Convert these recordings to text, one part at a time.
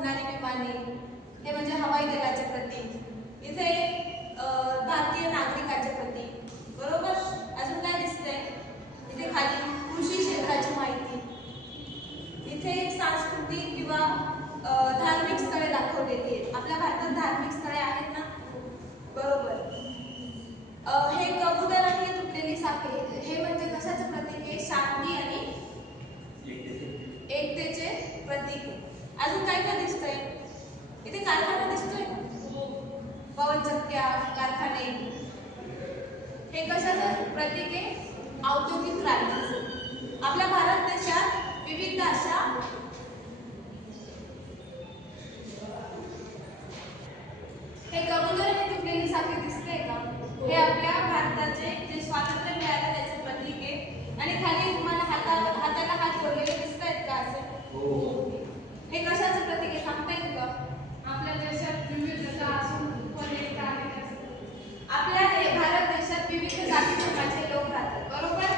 उडणारी विमाने, हे म्हणजे हवाई दलाचे प्रतीक. इथे भारतीय नागरिकांचे प्रतीक. बरोबर. अजून काय दिसतंय? इथे खाली कृषी क्षेत्राची माहिती. इथे सांस्कृतिक किंवा धार्मिक स्थळे दाखवलेली आहेत. आपल्या भारतात धार्मिक स्थळे आहेत ना? बरोबर. हे कबुतरांनी तुटलेली साखळी, हे म्हणजे कशाचं प्रतीक आहे? शांती आणि एकतेचे प्रतीक आहे. अजून काय काय दिसतंय? इथे कारखाना दिसतोय ना? पवनचक्क्या, कारखाने. हे कशाचं प्रतीक आहे? औद्योगिक क्रांती. आपल्या भारत देशात विविध अशा हे कबुतरांनी तुटलेली साखळी दिसते का? हे आपल्या भारताचे जे स्वातंत्र्य मिळालं त्याचे प्रतीक आहे. आणि खाली तुम्हाला हाताला हात जोडलेले दिसत आहेत का असे? हे कशाचं प्रतीक आहे सांगता येईल का? आपल्या देशात विविधता असून पण एकता आहे. आपल्या भारत देशात विविध जाती धर्माचे लोक राहतात. बरोबर.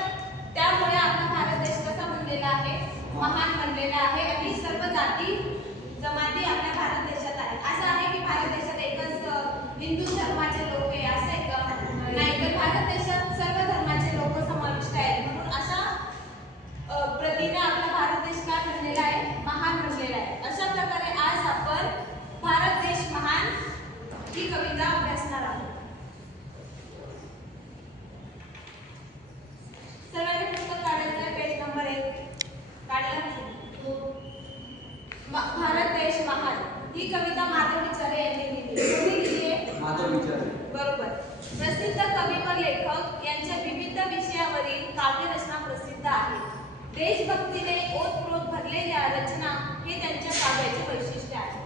त्यामुळे आपला भारत देश कसा बनलेला आहे? महान बनलेला आहे. आणि सर्व जाती जमाती आपल्या भारत देशात आहेत. असं आहे की भारत देशात एकच हिंदू धर्माचे लोक आहे असं आहे का? नाही, तर भारत देशात सर्व धर्माचे लोक समाविष्ट आहेत. म्हणून अशा प्रतीने आपला भारत देश काय बनलेला आहे? महान बनलेला आहे. अशा प्रकारे आज आपण भारत देश महान ही कविता अभ्यासणार आहोत. सर्वांनी पुस्तक काढायचं आहे. पेज नंबर 1 काढलं. भारत देश महान ही कविता माधव विचारे यांनी लिहिली. कोणी लिहिली आहे? माधव विचारे. बरोबर. प्रसिद्ध कवी व लेखक यांच्या विविध विषयावरील काव्यरचना प्रसिद्ध आहे. देशभक्तीने ओतप्रोत भरलेल्या रचना हे त्यांच्या काव्याचे वैशिष्ट्य आहे.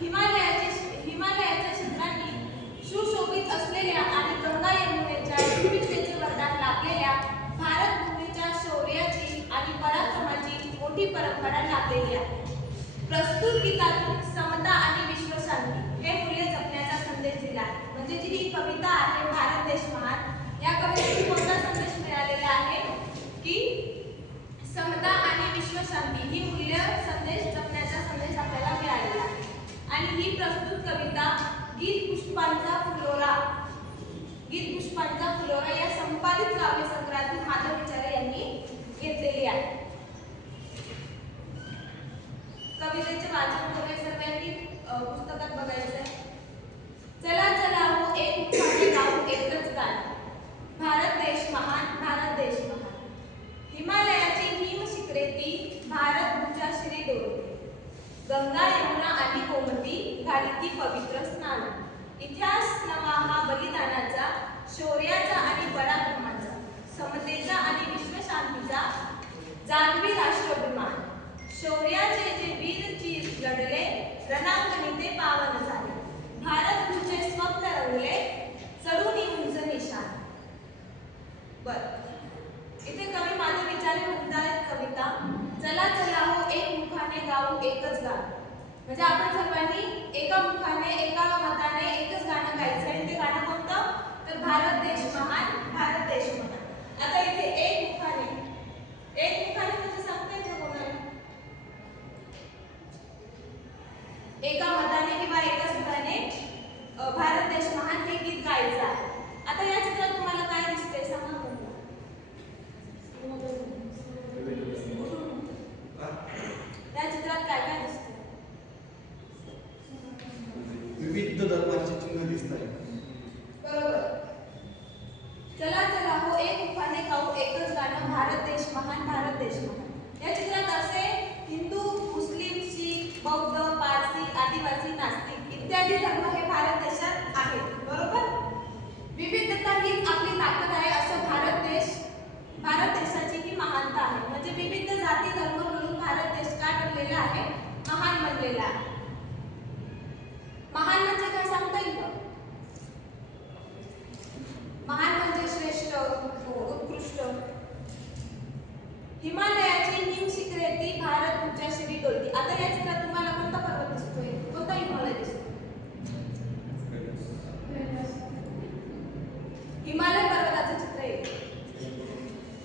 हिमालयाच्या शिखरांनी सुशोभित असलेल्या आणि गंगा यमुनेच्या विविधतेचे वरदान लाभलेल्या भारत भूमीच्या शौर्याची आणि पराक्रमाची मोठी परंपरा लाभलेली आहे. प्रस्तुत गीतातून समता आणि विश्वशांती हे मूल्य जपण्याचा संदेश दिला आहे. म्हणजे जी ही कविता आहे भारत देश महान, या कवितेतून कोणता संदेश मिळालेला आहे की समता आणि विश्वशांती ही मूल्य संदेश जपण्याचा संदेश आपल्याला मिळालेला आहे. आणि ही प्रस्तुत कविता गीत पुष्पांचा फुलोरा या संपादित काव्यसंग्रहातून माधव विचारे यांनी घेतलेली आहे. कवितेचे वाचन करूया सर्वांनी. पुस्तकात बघायचंय. चला चला हो एक मुखाने गाऊ एकच गाणं, भारत देश महान, भारत देश महान. हिमालयाची हिम शिखरे ती भारत भूच्या शिरी डोलते. गंगा यमुना आणि गोमती घाली ती पवित्र स्नान. इतिहास नवा हा बलिदानाचा, शौर्याचा आणि पराक्रमाचा, समतेचा आणि विश्वशांतीचा जाणवी राष्ट्राभिमान. शौर्याचे जे वीर चीर लढले, रणांगणी ते पावन झाले. भारत भूचे स्वप्न रंगले, चढून उंच निशाण. बर. इथे कवी माधव विचारे म्हणतात कविता, चला चला हो एक मुखाने गाऊ एकच गाणं. म्हणजे आपण सर्वांनी एका मुखाने एका मताने एकच गाणं गायचं आहे. ते गाणं कोणतं? तर भारत देश महान, भारत देश महान. आता इथे एक मुखाने म्हणजे सांगता येतं कोणाला? एका मताने किंवा एका सुराने भारत देश महान हे गीत गायचं आहे. आता या चित्रात तुम्हाला काय दिसतंय सांगा. या चित्रात काय काय दिसतंय? विविध धर्माचे चिन्ह दिसत आहे. बरोबर. चला चला हो एक मुखाने गाऊ एकच गाणं, भारत देश महान, भारत देश महान. या चित्रात असे हिंदू, मुस्लिम, शीख, बौद्ध, पारसी, आदिवासी, नास्तिक इत्यादी धर्म हे भारत देशात आहेत. बरोबर. विविधता हीच आपली ताकद आहे असं भारत देशाची ही महानता आहे. म्हणजे विविध जाती धर्म मिळून भारत देश काय बनलेला आहे? महान बनलेला आहे. महान म्हणजे काय सांगता येईल का? महान म्हणजे श्रेष्ठ, उत्कृष्ट. हिमालयाची हिम शिखरे ती भारत भूच्या शिरी डोलती. आता या चित्रात तुम्हाला कोणता पर्वत दिसतोय? कोणता हिमालय दिसतोय? हिमालय पर्वताचं चित्र आहे.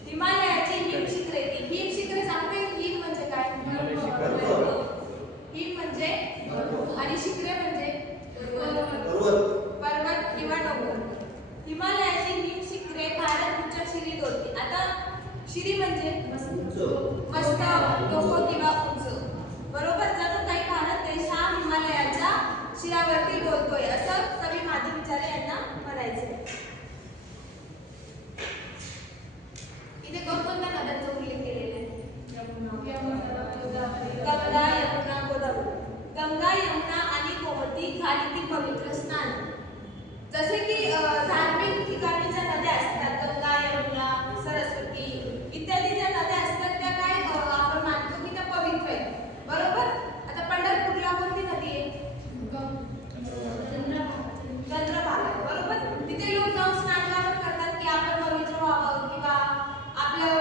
हिमालयाची हिम शिखरे ती. हिम शिखरे सांगते. हिम म्हणजे काय? हिम म्हणजे हिमालयाची हिम शिखरे भारतभूच्या शिरी डोलती. आता शिरी म्हणजे मस्त डोकं किंवा उंच. बरोबर, जणू काही भारत देश हा हिमालयाच्या शिरावरती डोलतोय असं कवी माधवी विचारे यांना म्हणायचे. इथे कोणकोणत्या नद्यांचा उल्लेख केलेला आहे? गंगा, यमुना, गोदावरी. गंगा, यमुना आणि गोमती घाली ती पवित्र स्नान. जसे की धार्मिक ठिकाणी ज्या नद्या असतात, गंगा, यमुना, सरस्वती इत्यादी ज्या नद्या असतात त्या काय आपण मानतो की त्या पवित्र आहेत. बरोबर. आता पंढरपूरला कोणती नदी आहे? चंद्रभागा. बरोबर. तिथे लोक जाऊन स्नान का करतात की आपण पवित्र व्हावं किंवा आपलं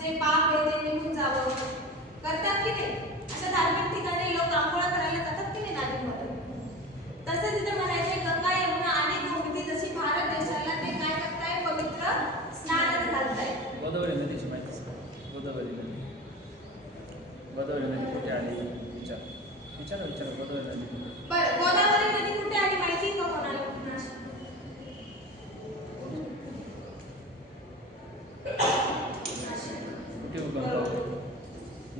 जे पाप आहे ते निघून जावं. करतात की नाही? अशा धार्मिक ठिकाणी लोक आंघोळ करायला जातात की नाही नदीमध्ये? तसं तिथे म्हणायचे गंगा, यमुना आणि गोमती जशी भारत देशाला ते काय करताय? पवित्र स्नान घालताय. गोदावरी नदीची माहिती आहे का? गोदावरी नदी कुठे आली? विचारा गोदावरी नदी. बरं, गोदावरी नदी कुठे आली माहिती का कोणाला? कुठे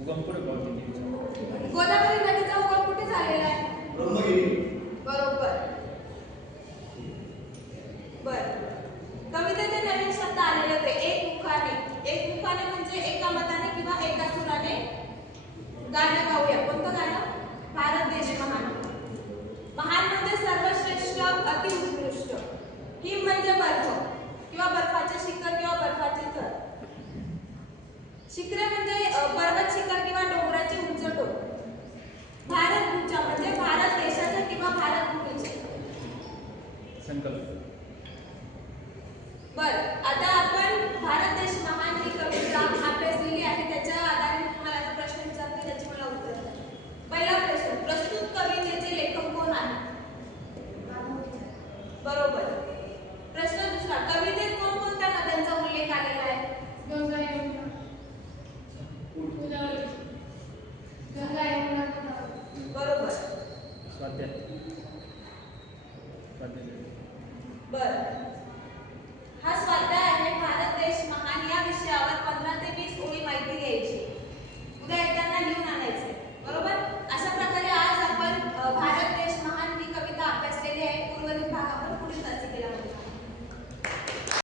उगम कुठे पावते? गोदावरी नदीचा उगम कुठे झालेला आहे? ब्रह्मगिरी. बरोबर. बर, कवितेचे नवीन शब्द आलेले होते. एकमुखाने म्हणजे एका मताने किंवा एका सुराने गाणं गाऊया. कोणतं गाणं? भारत देश महान. महान म्हणजे सर्वश्रेष्ठ, अतिउत्कृष्ट. हिम म्हणजे बर्फ किंवा बर्फाचे शिखर किंवा बर्फाचे थर. शिखरे म्हणजे पर्वत शिखर किंवा डोंगराचे उंच टोक. भारतभूच्या म्हणजे भारत देशाचे किंवा भारत भूमीचे. संकल्प